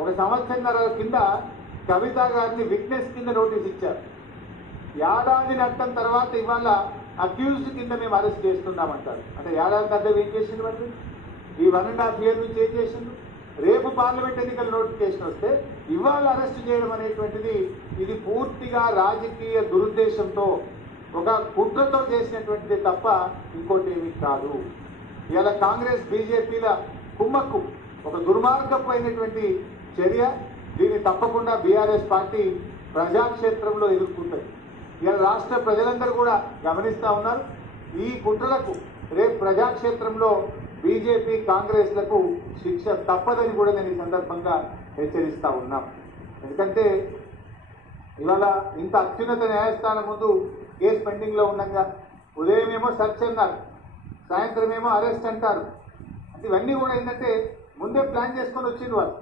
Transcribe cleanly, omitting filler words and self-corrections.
ఒక సంవత్సరంన్నర కింద కవిత గారిని విట్నెస్ కింద నోటీస్ ఇచ్చారు. ఏడాది నట్టం తర్వాత ఇవాళ అక్యూజ్డ్ కింద మేము అరెస్ట్ చేస్తున్నామంటారు. అంటే ఏడాది అర్థం ఏం చేసిండు మరి? ఈ 1.5 years నుంచి ఏం చేసిండు? రేపు పార్లమెంట్ ఎన్నికల నోటిఫికేషన్ వస్తే ఇవాళ అరెస్ట్ చేయడం అనేటువంటిది ఇది పూర్తిగా రాజకీయ దురుద్దేశంతో ఒక కుట్రతో చేసినటువంటిది తప్ప ఇంకోటి ఏమీ కాదు. ఇలా కాంగ్రెస్ బీజేపీల కుమ్మక్కు ఒక దుర్మార్గమైనటువంటి చర్య. దీన్ని తప్పకుండా బీఆర్ఎస్ పార్టీ ప్రజాక్షేత్రంలో ఎదుర్కొంటుంది. ఇలా రాష్ట్ర ప్రజలందరూ కూడా గమనిస్తూ ఉన్నారు. ఈ కుట్రలకు రేపు ప్రజాక్షేత్రంలో బీజేపీ కాంగ్రెస్లకు శిక్ష తప్పదని కూడా నేను ఈ సందర్భంగా హెచ్చరిస్తూ ఉన్నాం. ఎందుకంటే ఇవాళ ఇంత అత్యున్నత న్యాయస్థానం ముందు కేసు పెండింగ్లో ఉండగా ఉదయం ఏమో సెర్చ్ అన్నారు, సాయంత్రం ఏమో అరెస్ట్ అంటారు. అంటే ఇవన్నీ కూడా ఏంటంటే ముందే ప్లాన్ చేసుకొని వచ్చింది వాళ్ళు.